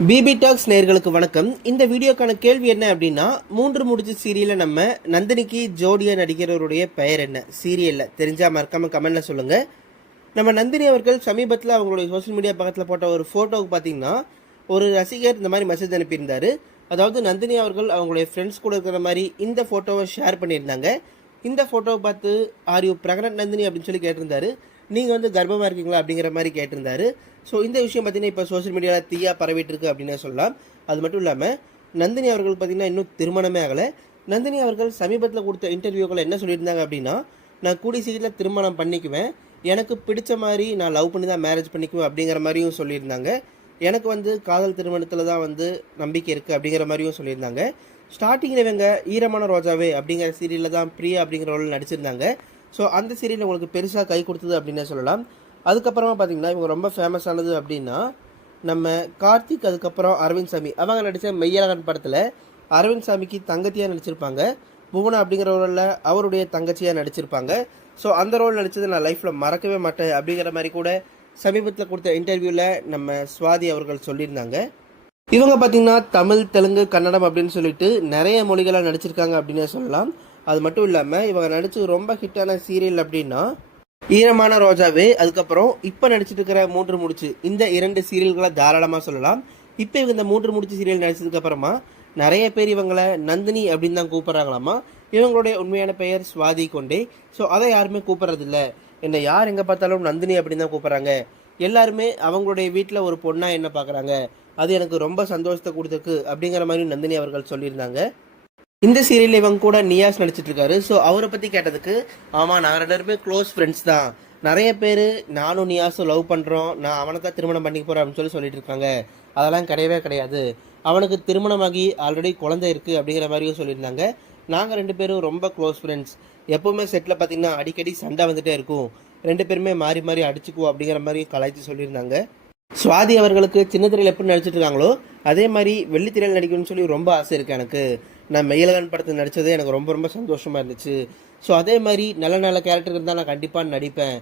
BP tax நேயர்களுக்கு வணக்கம். இந்த வீடியோக்கான கேள்வி என்ன அப்படின்னா, மூன்று முடிச்சு சீரியல்ல நம்ம நந்தினிக்கு ஜோடியா நடிக்கிறவருடைய பெயர் என்ன? சீரியல்ல தெரிஞ்சா மறக்காம கமெண்ட்ல சொல்லுங்க. நம்ம நந்தினி அவர்கள் சமீபத்தில் அவங்களுடைய சோஷியல் மீடியா பக்கத்தில் போட்ட ஒரு ஃபோட்டோவுக்கு பார்த்தீங்கன்னா, ஒரு ரசிகர் இந்த மாதிரி மெசேஜ் அனுப்பியிருந்தாரு. அதாவது நந்தினி அவர்கள் அவங்களுடைய ஃப்ரெண்ட்ஸ் கூட இருக்கிற மாதிரி இந்த ஃபோட்டோவை ஷேர் பண்ணியிருந்தாங்க. இந்த ஃபோட்டோவை பார்த்து ஆர் யூ பிரெக்னன்ட் நந்தினி அப்படின்னு சொல்லி கேட்டிருந்தாரு. நீங்கள் வந்து கர்ப்பமாக இருக்கீங்களா அப்படிங்கிற மாதிரி கேட்டிருந்தாரு. ஸோ இந்த விஷயம் பார்த்தீங்கன்னா இப்போ சோஷியல் மீடியாவில் தீயாக பரவிட்டு இருக்கு அப்படின்னு சொல்லலாம். அது மட்டும் இல்லாமல் நந்தினி அவர்கள் பார்த்தீங்கன்னா இன்னும் திருமணமே ஆகலை. நந்தினி அவர்கள் சமீபத்தில் கொடுத்த இன்டர்வியூக்களை என்ன சொல்லியிருந்தாங்க அப்படின்னா, நான் கூடிய சீக்கிரத்தில் திருமணம் பண்ணிக்குவேன், எனக்கு பிடிச்ச மாதிரி நான் லவ் பண்ணி தான் மேரேஜ் பண்ணிக்குவேன் அப்படிங்கிற மாதிரியும் சொல்லியிருந்தாங்க. எனக்கு வந்து காதல் திருமணத்தில் தான் வந்து நம்பிக்கை இருக்குது அப்படிங்கிற மாதிரியும் சொல்லியிருந்தாங்க. ஸ்டார்டிங்கில் இவங்க ஈரமான ரோஜாவே அப்படிங்கிற சீரியலில் தான் பிரியா அப்படிங்கிற ரோல் நடிச்சிருந்தாங்க. ஸோ அந்த சீரியல் உங்களுக்கு பெருசாக கை கொடுத்தது அப்படின்னே சொல்லலாம். அதுக்கப்புறமா பார்த்தீங்கன்னா இவங்க ரொம்ப ஃபேமஸ் ஆனது அப்படின்னா நம்ம கார்த்திக், அதுக்கப்புறம் அரவிந்த் சாமி அவங்க நடித்த மெய்யழகன் படத்தில் அரவிந்த் சாமிக்கு தங்கச்சியாக நடிச்சிருப்பாங்க. புவனா அப்படிங்கிற ரோலில் அவருடைய தங்கச்சியாக நடிச்சிருப்பாங்க. ஸோ அந்த ரோல் நடித்தது நான் லைஃப்பில் மறக்கவே மாட்டேன் அப்படிங்கிற மாதிரி கூட சமீபத்தில் கொடுத்த இன்டர்வியூவில் நம்ம சுவாதி அவர்கள் சொல்லியிருந்தாங்க. இவங்க பார்த்திங்கன்னா தமிழ், தெலுங்கு, கன்னடம் அப்படின்னு சொல்லிட்டு நிறைய மொழிகளாக நடிச்சிருக்காங்க அப்படின்னே சொல்லலாம். அது மட்டும் இல்லாமல் இவங்க நடித்து ரொம்ப ஹிட்டான சீரியல் அப்படின்னா ஈரமான ரோஜாவே, அதுக்கப்புறம் இப்போ நடிச்சிட்டு இருக்கிற மூன்று முடிச்சு, இந்த 2 சீரியல்களை தாராளமாக சொல்லலாம். இப்போ இவங்க இந்த மூன்று முடிச்சு சீரியல் நடிச்சதுக்கப்புறமா நிறைய பேர் இவங்களை நந்தினி அப்படின்னு தான் கூப்பிட்றாங்களாமா. இவங்களுடைய உண்மையான பெயர் சுவாதி கொண்டே. ஸோ அதை யாருமே கூப்பிட்றதில்ல. என்னை யார் எங்கே பார்த்தாலும் நந்தினி அப்படின்னு தான் கூப்பிட்றாங்க. எல்லாருமே அவங்களுடைய வீட்டில் ஒரு பொண்ணாக என்ன பார்க்குறாங்க, அது எனக்கு ரொம்ப சந்தோஷத்தை கொடுத்துருக்கு அப்படிங்கிற மாதிரி நந்தினி அவர்கள் சொல்லியிருந்தாங்க. இந்த சீரியலில் இவங்க கூட நியாஸ் நடிச்சிட்டு இருக்காரு. ஸோ அவரை பற்றி கேட்டதுக்கு, ஆமாம் நாங்கள் 2 பேருமே க்ளோஸ் ஃப்ரெண்ட்ஸ் தான், நிறைய பேர் நானும் நியாஸும் லவ் பண்ணுறோம், நான் அவனை தான் திருமணம் பண்ணிக்க போகிறேன் அப்படின்னு சொல்லிட்டு இருக்காங்க. அதெல்லாம் கிடையவே கிடையாது, அவனுக்கு திருமணமாகி ஆல்ரெடி குழந்தை இருக்குது அப்படிங்கிற மாதிரியும் சொல்லியிருந்தாங்க. நாங்கள் 2 பேரும் ரொம்ப க்ளோஸ் ஃப்ரெண்ட்ஸ், எப்போவுமே செட்டில் பார்த்திங்கன்னா அடிக்கடி சண்டை வந்துகிட்டே இருக்கும், 2 பேருமே மாறி மாறி அடிச்சுக்குவோம் அப்படிங்கிற மாதிரி கலாய்ச்சி சொல்லியிருந்தாங்க. சுவாதி அவர்களுக்கு சின்ன திரையில் எப்படி நடிச்சிட்டு இருக்காங்களோ அதே மாதிரி வெள்ளித்திரையில் நடிக்கணும்னு சொல்லி ரொம்ப ஆசை இருக்குது எனக்கு. நான் மெய்யழகன் படத்தில் நடித்ததே எனக்கு ரொம்ப ரொம்ப சந்தோஷமாக இருந்துச்சு. ஸோ அதே மாதிரி நல்ல நல்ல கேரக்டர் இருந்தால் நான் கண்டிப்பாக நடிப்பேன்.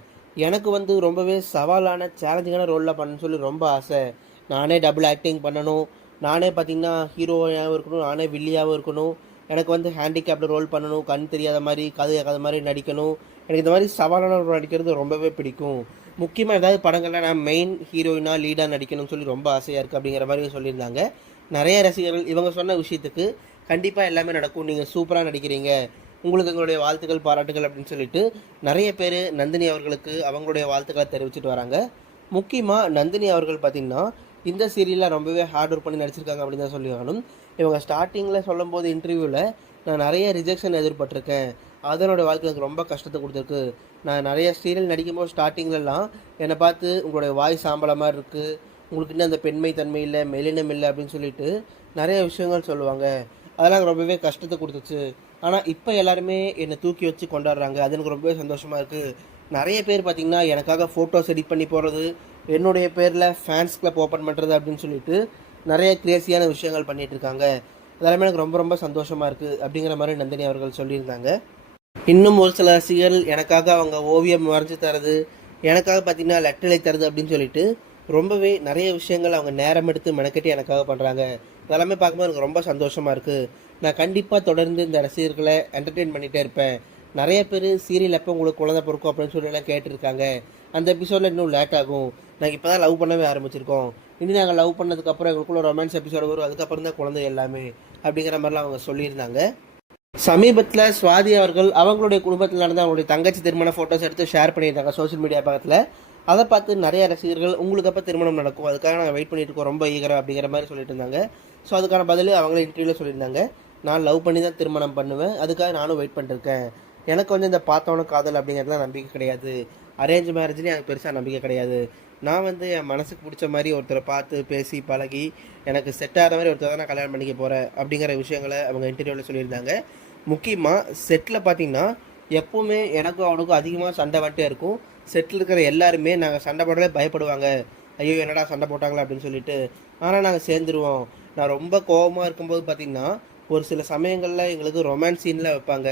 எனக்கு வந்து ரொம்பவே சவாலான சேலஞ்சிங்கான ரோலில் பண்ணணும்னு சொல்லி ரொம்ப ஆசை. நானே டபுள் ஆக்டிங் பண்ணணும், நானே பார்த்திங்கன்னா ஹீரோயாகவும் இருக்கணும், நானே வில்லியாகவும் இருக்கணும், எனக்கு வந்து ஹேண்டிகேப்டு ரோல் பண்ணணும், கண் தெரியாத மாதிரி காது கேட்காத மாதிரி நடிக்கணும். எனக்கு இந்த மாதிரி சவாலான ரோல் நடிக்கிறது ரொம்பவே பிடிக்கும். முக்கியமாக ஏதாவது படங்களில் நான் மெயின் ஹீரோயினாக லீடாக நடிக்கணும்னு சொல்லி ரொம்ப ஆசையாக இருக்குது அப்படிங்கிற மாதிரி சொல்லியிருந்தாங்க. நிறைய ரசிகர்கள் இவங்க சொன்ன விஷயத்துக்கு கண்டிப்பாக எல்லாமே நடக்கும், நீங்கள் சூப்பராக நடிக்கிறீங்க, உங்களுக்கு எங்களுடைய வாழ்த்துக்கள் பாராட்டுகள் அப்படின்னு சொல்லிட்டு நிறைய பேர் நந்தினி அவர்களுக்கு அவங்களுடைய வாழ்த்துக்களை தெரிவிச்சுட்டு வராங்க. முக்கியமாக நந்தினி அவர்கள் பார்த்திங்கன்னா இந்த சீரியலில் ரொம்பவே ஹார்ட் ஒர்க் பண்ணி நடிச்சிருக்காங்க அப்படின்னு தான் சொல்லி ஆகணும். இவங்க ஸ்டார்டிங்கில் சொல்லும்போது இன்டர்வியூவில் நான் நிறைய ரிஜெக்ஷன் எதிர்பட்டிருக்கேன், அதனோட வாழ்க்கை எனக்கு ரொம்ப கஷ்டத்தை கொடுத்துருக்கு, நான் நிறைய சீரியல் நடிக்கும்போது ஸ்டார்டிங்லலாம் என்னை பார்த்து உங்களுடைய வாய் சாம்பல மாதிரி இருக்குது, உங்களுக்கு இன்னும் அந்த பெண்மை தன்மை இல்லை, மெலினம் இல்லை அப்படின்னு சொல்லிட்டு நிறைய விஷயங்கள் சொல்லுவாங்க, அதெல்லாம் ரொம்பவே கஷ்டத்தை கொடுத்துச்சு. ஆனால் இப்போ எல்லாருமே என்னை தூக்கி வச்சு கொண்டாடுறாங்க, அது எனக்கு ரொம்பவே சந்தோஷமாக இருக்குது. நிறைய பேர் பார்த்திங்கன்னா எனக்காக ஃபோட்டோஸ் எடிட் பண்ணி போடுறது, என்னுடைய பேரில் ஃபேன்ஸ் கிளப் ஓப்பன் பண்ணுறது அப்படின்னு சொல்லிட்டு நிறைய கிரேசியான விஷயங்கள் பண்ணிகிட்ருக்காங்க. அதெல்லாமே எனக்கு ரொம்ப ரொம்ப சந்தோஷமாக இருக்குது அப்படிங்கிற மாதிரி நந்தினி அவர்கள் சொல்லியிருந்தாங்க. இன்னும் ஒரு சில ரசிகர்கள் எனக்காக அவங்க ஓவியம் வரைஞ்சி தரது, எனக்காக பார்த்திங்கன்னா லெட்டரை தருது அப்படின்னு சொல்லிட்டு ரொம்பவே நிறைய விஷயங்கள் அவங்க நேரம் எடுத்து மெனக்கட்டி எனக்காக பண்ணுறாங்க. அதெல்லாமே பார்க்கும்போது எனக்கு ரொம்ப சந்தோஷமாக இருக்குது. நான் கண்டிப்பாக தொடர்ந்து இந்த ரசிகர்களை என்டர்டெயின் பண்ணிகிட்டே இருப்பேன். நிறைய பேர் சீரியல் எப்போ உங்களுக்கு குழந்தை பிறக்கும் அப்படின்னு சொல்லி எல்லாம் கேட்டிருக்காங்க. அந்த எபிசோடில் இன்னும் லேட் ஆகும், நாங்கள் இப்போ தான் லவ் பண்ணவே ஆரம்பிச்சிருக்கோம், இனி நாங்கள் லவ் பண்ணதுக்கப்புறம் எங்களுக்குள்ள ரொமான்ஸ் எபிசோடு வரும், அதுக்கப்புறம் தான் குழந்தை எல்லாமே அப்படிங்கிற மாதிரிலாம் அவங்க சொல்லியிருந்தாங்க. சமீபத்தில் சுவாதி அவர்கள் அவங்களுடைய குடும்பத்தில் நடந்த அவங்களுடைய தங்கச்சி திருமண ஃபோட்டோஸ் எடுத்து ஷேர் பண்ணியிருந்தாங்க சோஷியல் மீடியா பக்கத்தில். அதை பார்த்து நிறைய ரசிகர்கள் உங்களுக்கு அப்போ திருமணம் நடக்கும், அதுக்காக நாங்கள் வெயிட் பண்ணிட்டு இருக்கோம், ரொம்ப ஈகரம் அப்படிங்கிற மாதிரி சொல்லிட்டு இருந்தாங்க. ஸோ அதுக்கான பதில் அவங்களே இன்டர்வியூவில் சொல்லியிருந்தாங்க, நான் லவ் பண்ணி தான் திருமணம் பண்ணுவேன், அதுக்காக நானும் வெயிட் பண்ணிருக்கேன், எனக்கு வந்து இந்த பார்த்தவன காதல் அப்படிங்கிறதுலாம் நம்பிக்கை கிடையாது, அரேஞ்ச் மேரேஜ்லேயும் எனக்கு பெருசாக நம்பிக்கை கிடையாது, நான் வந்து என் மனசுக்கு பிடிச்ச மாதிரி ஒருத்தரை பார்த்து பேசி பழகி எனக்கு செட் ஆகிற மாதிரி ஒருத்தர் தான் நான் கல்யாணம் பண்ணிக்க போகிறேன் அப்படிங்கிற விஷயங்களை அவங்க இன்டர்வியூவில் சொல்லியிருந்தாங்க. முக்கியமாக செட்டில் பார்த்திங்கன்னா எப்போவுமே எனக்கும் அவனுக்கும் அதிகமாக சண்டை வந்துட்டே இருக்கும். செட்டில் இருக்கிற எல்லாருமே நாங்கள் சண்டை போடவே பயப்படுவாங்க, ஐயோ என்னடா சண்டை போட்டாங்களா அப்படின்னு சொல்லிட்டு. ஆனால் நாங்கள் சேர்ந்துருவோம். நான் ரொம்ப கோபமாக இருக்கும்போது பார்த்திங்கன்னா ஒரு சில சமயங்களில் எங்களுக்கு ரொமான்ஸ் சீனில் வைப்பாங்க,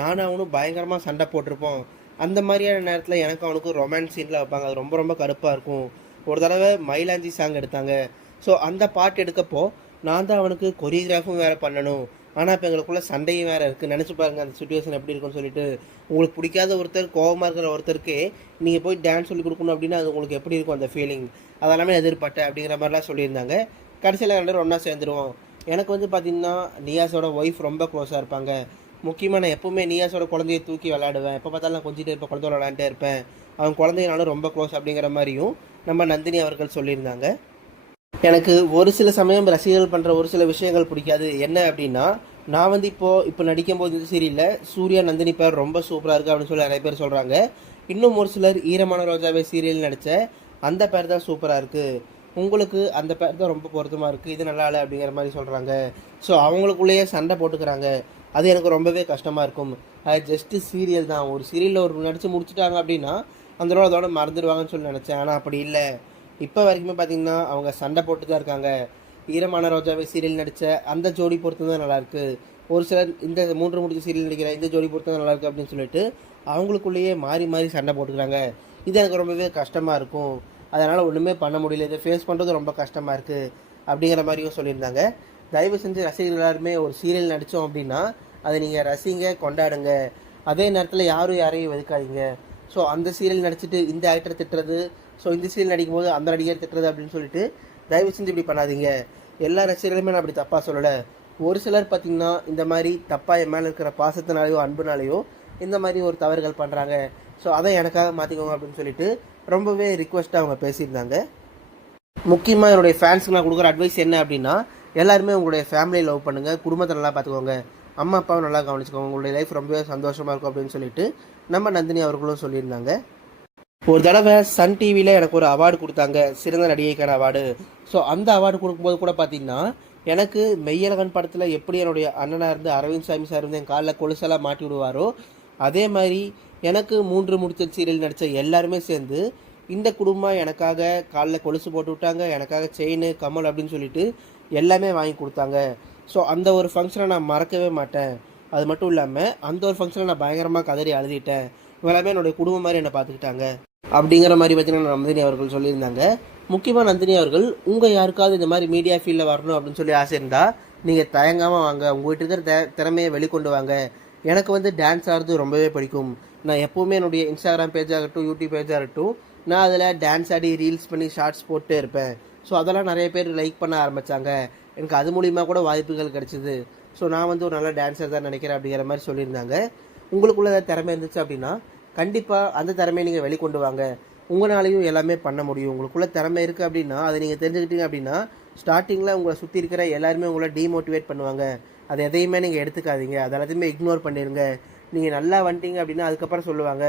நானும் அவனும் பயங்கரமாக சண்டை போட்டிருப்போம், அந்த மாதிரியான நேரத்தில் எனக்கு அவனுக்கும் ரொமான்ஸ் சீனில் வைப்பாங்க, அது ரொம்ப ரொம்ப கடுப்பாக இருக்கும். ஒரு தடவை மயிலாஞ்சி சாங் எடுத்தாங்க, ஸோ அந்த பாட்டு எடுக்கப்போ நான் தான் அவனுக்கு கொரியோகிராஃபும் வேறு பண்ணணும். ஆனால் இப்போ எங்களுக்குள்ள சண்டையும் வேறு இருக்குது. நினச்சி பாருங்கள் அந்த சுச்சுவேஷன் எப்படி இருக்குன்னு சொல்லிட்டு. உங்களுக்கு பிடிக்காத ஒருத்தர், கோபமாக இருக்கிற ஒருத்தருக்கு நீங்கள் போய் டான்ஸ் சொல்லி கொடுக்கணும் அப்படின்னா அது உங்களுக்கு எப்படி இருக்கும் அந்த ஃபீலிங், அதெல்லாமே எதிர்பார்த்தேன் அப்படிங்கிற மாதிரிலாம் சொல்லியிருந்தாங்க. கடைசியில் 2 பேரும் ஒன்றா சேர்ந்துருவோம். எனக்கு வந்து பார்த்திங்கன்னா நியாஸோட ஒய்ஃப் ரொம்ப க்ளோஸாக இருப்பாங்க. முக்கியமாக நான் எப்போவுமே நியாஸோட குழந்தைய தூக்கி விளையாடுவேன். எப்போ பார்த்தாலும் நான் கொஞ்சிட்டே இருப்பேன், குழந்தையோட விளையாண்டே இருப்பேன். அவங்க குழந்தைனாலும் ரொம்ப க்ளோஸ் அப்படிங்கிற மாதிரியும் நம்ம நந்தினி அவர்கள் சொல்லியிருந்தாங்க. எனக்கு ஒரு சில சமயம் ரசிகர்கள் பண்ணுற ஒரு சில விஷயங்கள் பிடிக்காது. என்ன அப்படின்னா, நான் வந்து இப்போ நடிக்கும்போது இந்த சீரியலில் சூர்யா நந்தினி பேர் ரொம்ப சூப்பராக இருக்குது அப்படின்னு சொல்லி நிறைய பேர் சொல்கிறாங்க. இன்னும் ஒரு சிலர் ஈரமான ரோஜாவே சீரியல் நடித்த அந்த பேர் தான் சூப்பராக இருக்குது, உங்களுக்கு அந்த பேர் தான் ரொம்ப பொருத்தமாக இருக்குது, இது நல்லா இல்லை அப்படிங்கிற மாதிரி சொல்கிறாங்க. ஸோ அவங்களுக்குள்ளேயே சண்டை போட்டுக்கிறாங்க. அது எனக்கு ரொம்பவே கஷ்டமாக இருக்கும். அது ஜஸ்ட்டு சீரியல் தான். ஒரு சீரியலில் ஒரு நடித்து முடிச்சுட்டாங்க அப்படின்னா அந்த அதோட மறந்துடுவாங்கன்னு சொல்லி நினச்சேன். ஆனால் அப்படி இல்லை. இப்போ வரைக்குமே பார்த்திங்கன்னா அவங்க சண்டை போட்டு தான் இருக்காங்க. ஈரமான ரோஜாவை சீரியல் நடித்த அந்த ஜோடி பொறுத்து தான் நல்லாயிருக்கு, ஒரு சிலர் இந்த 3 முடிச்சு சீரியல் நடிக்கிற இந்த ஜோடி பொறுத்து தான் நல்லாயிருக்கு அப்படின்னு சொல்லிட்டு அவங்களுக்குள்ளேயே மாறி மாறி சண்டை போட்டுக்கிறாங்க. இது எனக்கு ரொம்பவே கஷ்டமாக இருக்கும். அதனால் ஒன்றுமே பண்ண முடியல, இதை ஃபேஸ் பண்ணுறது ரொம்ப கஷ்டமாக இருக்குது அப்படிங்கிற மாதிரியும் சொல்லியிருந்தாங்க. தயவு செஞ்சு ரசிகர்கள் எல்லாருமே ஒரு சீரியல் நடித்தோம் அப்படின்னா அதை நீங்கள் ரசிங்க, கொண்டாடுங்க. அதே நேரத்தில் யாரையும் வெதுக்காதீங்க. ஸோ அந்த சீரியல் நடிச்சுட்டு இந்த ஆக்டர் திட்டுறது, ஸோ இந்த சீரியல் நடிக்கும்போது அந்த நடிகர் திட்டுறது அப்படின்னு சொல்லிட்டு தயவு செஞ்சு இப்படி பண்ணாதீங்க. எல்லா ரசிகர்களுமே நான் அப்படி தப்பாக சொல்லலை. ஒரு சிலர் பார்த்திங்கன்னா இந்த மாதிரி தப்பாக என் மேலே இருக்கிற பாசத்தினாலேயோ அன்புனாலேயோ இந்த மாதிரி ஒரு தவறுகள் பண்ணுறாங்க. ஸோ அதை எனக்காக மாற்றிக்கோங்க அப்படின்னு சொல்லிட்டு ரொம்பவே ரிக்வெஸ்ட்டாக அவங்க பேசியிருந்தாங்க. முக்கியமாக என்னுடைய ஃபேன்ஸுக்கு நான் கொடுக்குற அட்வைஸ் என்ன அப்படின்னா, எல்லாருமே உங்களுடைய ஃபேமிலியை லவ் பண்ணுங்கள், குடும்பத்தை நல்லா பார்த்துக்கோங்க, அம்மா அப்பாவை நல்லா கவனிச்சுக்கோங்க, உங்களுடைய லைஃப் ரொம்பவே சந்தோஷமாக இருக்கும் அப்படின்னு சொல்லிட்டு நம்ம நந்தினி அவர்களும் சொல்லியிருந்தாங்க. ஒரு தடவை சன் டிவியில் எனக்கு ஒரு அவார்டு கொடுத்தாங்க, சிறந்த நடிகைக்கான அவார்டு. ஸோ அந்த அவார்டு கொடுக்கும்போது கூட பார்த்திங்கன்னா எனக்கு மெய்யழகன் படத்தில் எப்படி என்னுடைய அண்ணனாக இருந்து அரவிந்த் சாமி சார் வந்து என் காலில் கொலுசெல்லாம் மாட்டி விடுவாரோ அதே மாதிரி எனக்கு 3 முடிச்ச சீரியல் நடித்த எல்லாருமே சேர்ந்து இந்த குடும்பம் எனக்காக காலில் கொலுசு போட்டு விட்டாங்க, எனக்காக செயின், கமல் அப்படின்னு சொல்லிட்டு எல்லாமே வாங்கி கொடுத்தாங்க. ஸோ அந்த ஒரு ஃபங்க்ஷனை நான் மறக்கவே மாட்டேன். அது மட்டும் இல்லாமல் அந்த ஒரு ஃபங்க்ஷனை நான் பயங்கரமாக கதறி அழுதிட்டேன். எல்லாமே என்னுடைய குடும்பம் மாதிரி என்னை பார்த்துக்கிட்டாங்க அப்படிங்கிற மாதிரி பார்த்தீங்கன்னா நந்தினி அவர்கள் சொல்லியிருந்தாங்க. முக்கியமாக நந்தினி அவர்கள் உங்கள் யாருக்காவது இந்த மாதிரி மீடியா ஃபீல்டில் வரணும் அப்படின்னு சொல்லி ஆசை இருந்தால் நீங்கள் தயங்காமல் வாங்க, உங்கள்கிட்ட இருக்கிற திறமையை வெளிக்கொண்டு வாங்க. எனக்கு வந்து டான்ஸ் ஆடுறது ரொம்பவே பிடிக்கும். நான் எப்போவுமே என்னுடைய இன்ஸ்டாகிராம் பேஜாகட்டும், யூடியூப் பேஜாகட்டும், நான் அதில் டான்ஸ் ஆடி ரீல்ஸ் பண்ணி ஷார்ட்ஸ் போட்டே இருப்பேன். ஸோ அதெல்லாம் நிறைய பேர் லைக் பண்ண ஆரம்பித்தாங்க. எனக்கு அது மூலிமா கூட வாய்ப்புகள் கிடச்சிது. ஸோ நான் வந்து ஒரு நல்ல டான்ஸர் தான் நினைக்கிறேன் அப்படிங்கிற மாதிரி சொல்லியிருந்தாங்க. உங்களுக்குள்ள ஏதாவது திறமை இருந்துச்சு அப்படின்னா கண்டிப்பாக அந்த திறமையை நீங்கள் வெளிக்கொண்டு வாங்க. உங்களாலையும் எல்லாமே பண்ண முடியும். உங்களுக்குள்ள திறமை இருக்குது அப்படின்னா அதை நீங்கள் தெரிஞ்சுக்கிட்டீங்க அப்படின்னா ஸ்டார்டிங்கில் உங்களை சுற்றி இருக்கிற எல்லாருமே உங்களை டீமோட்டிவேட் பண்ணுவாங்க. அதை எதையுமே நீங்கள் எடுத்துக்காதீங்க, அதை எல்லாத்தையுமே இக்னோர் பண்ணிடுங்க. நீங்கள் நல்லா வந்துட்டீங்க அப்படின்னா அதுக்கப்புறம் சொல்லுவாங்க,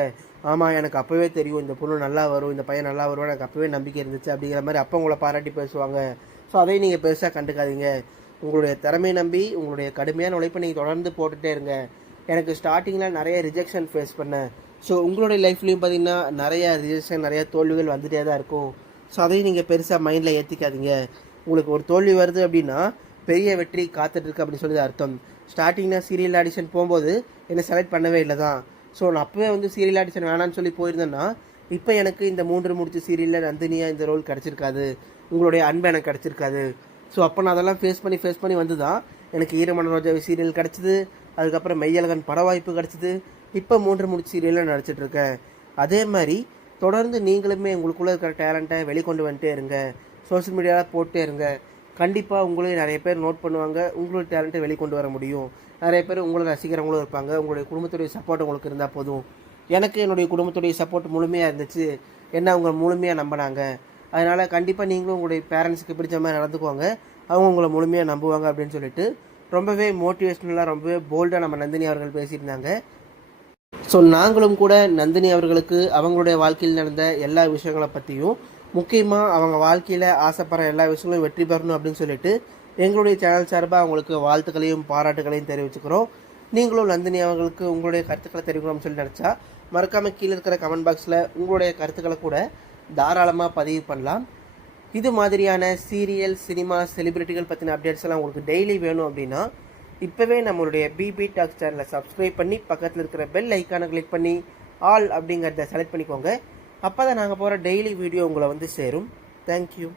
ஆமாம் எனக்கு அப்போவே தெரியும் இந்த பொண்ணு நல்லா வரும், இந்த பையன் நல்லா வருவான், எனக்கு அப்போவே நம்பிக்கை இருந்துச்சு அப்படிங்கிற மாதிரி அப்போ உங்களை பாராட்டி பேசுவாங்க. ஸோ அதையும் நீங்கள் பெருசாக கண்டுக்காதீங்க. உங்களுடைய திறமையை நம்பி உங்களுடைய கடுமையான உழைப்பை நீங்கள் தொடர்ந்து போட்டுகிட்டே இருங்க. எனக்கு ஸ்டார்டிங்கில் நிறைய ரிஜெக்ஷன் ஃபேஸ் பண்ணேன். ஸோ உங்களுடைய லைஃப்லேயும் பார்த்திங்கன்னா நிறைய ரிஜெக்ஷன், நிறைய தோல்விகள் வந்துகிட்டே தான் இருக்கும். ஸோ அதையும் நீங்கள் பெருசாக மைண்டில் ஏற்றிக்காதீங்க. உங்களுக்கு ஒரு தோல்வி வருது அப்படின்னா பெரிய வெற்றி காத்துட்ருக்கு அப்படின்னு சொல்லி அர்த்தம். ஸ்டார்டிங்கில் சீரியல் ஆடிஷன் போகும்போது என்னை செலக்ட் பண்ணவே இல்லை தான். ஸோ நான் அப்போவே வந்து சீரியல் ஆடிஷன் வேணான்னு சொல்லி போயிருந்தேன்னா இப்போ எனக்கு இந்த 3 முடிச்சு சீரியலில் நந்தினியாக இந்த ரோல் கிடச்சிருக்காது, உங்களுடைய அன்பு எனக்கு கிடச்சிருக்காது. ஸோ அப்போ நான் அதெல்லாம் ஃபேஸ் பண்ணி வந்து தான் எனக்கு ஈரமான ரோஜாவை சீரியல் கிடச்சிது. அதுக்கப்புறம் மெய்யழகன் பட வாய்ப்பு கிடச்சிது. இப்போ 3 முடிச்சு சீரியலில் நடிச்சிட்ருக்கேன். அதே மாதிரி தொடர்ந்து நீங்களுமே உங்களுக்குள்ளே இருக்கிற டேலண்ட்டை வெளிக்கொண்டு வந்துட்டே இருங்க, சோஷியல் மீடியாவில் போட்டே இருங்க. கண்டிப்பாக உங்களையும் நிறைய பேர் நோட் பண்ணுவாங்க, உங்களுடைய டேலண்ட்டை வெளிக்கொண்டு வர முடியும். நிறைய பேர் உங்களை ரசிக்கிறவங்களும் இருப்பாங்க. உங்களுடைய குடும்பத்துடைய சப்போர்ட் உங்களுக்கு இருந்தால் போதும். எனக்கு என்னுடைய குடும்பத்துடைய சப்போர்ட் முழுமையாக இருந்துச்சு, என்ன அவங்க முழுமையாக நம்பினாங்க. அதனால் கண்டிப்பாக நீங்களும் உங்களுடைய பேரண்ட்ஸுக்கு பிடிச்ச மாதிரி நடந்துக்குவாங்க, அவங்க உங்களை முழுமையாக நம்புவாங்க அப்படின்னு சொல்லிட்டு ரொம்பவே மோட்டிவேஷ்னலாக, ரொம்பவே போல்டாக நம்ம நந்தினி அவர்கள் பேசியிருந்தாங்க. ஸோ நாங்களும் கூட நந்தினி அவர்களுக்கு அவங்களுடைய வாழ்க்கையில் நடந்த எல்லா விஷயங்களை பற்றியும், முக்கியமாக அவங்க வாழ்க்கையில் ஆசைப்படுற எல்லா விஷயங்களும் வெற்றி பெறணும் அப்படின்னு சொல்லிட்டு எங்களுடைய சேனல் சார்பாக அவங்களுக்கு வாழ்த்துக்களையும் பாராட்டுகளையும் தெரிவிச்சுக்கிறோம். நீங்களும் நந்தினி அவர்களுக்கு உங்களுடைய கருத்துக்களை தெரிவிக்கணும்னு சொல்லி நினச்சா மறக்காமல் கீழே இருக்கிற கமெண்ட் பாக்ஸில் உங்களுடைய கருத்துக்களை கூட தாராளமாக பதிவு பண்ணலாம். இது மாதிரியான சீரியல், சினிமா, செலிபிரிட்டிகள் பற்றின அப்டேட்ஸ் எல்லாம் உங்களுக்கு டெய்லி வேணும் அப்படின்னா இப்போவே நம்மளுடைய பிபி டாக்ஸ் சேனலை சப்ஸ்கிரைப் பண்ணி பக்கத்தில் இருக்கிற பெல் ஐக்கானை கிளிக் பண்ணி ஆல் அப்படிங்கிறத செலக்ட் பண்ணிக்கோங்க. அப்போ தான் நாங்கள் போகிற டெய்லி வீடியோ உங்களை வந்து சேரும். தேங்க்யூ.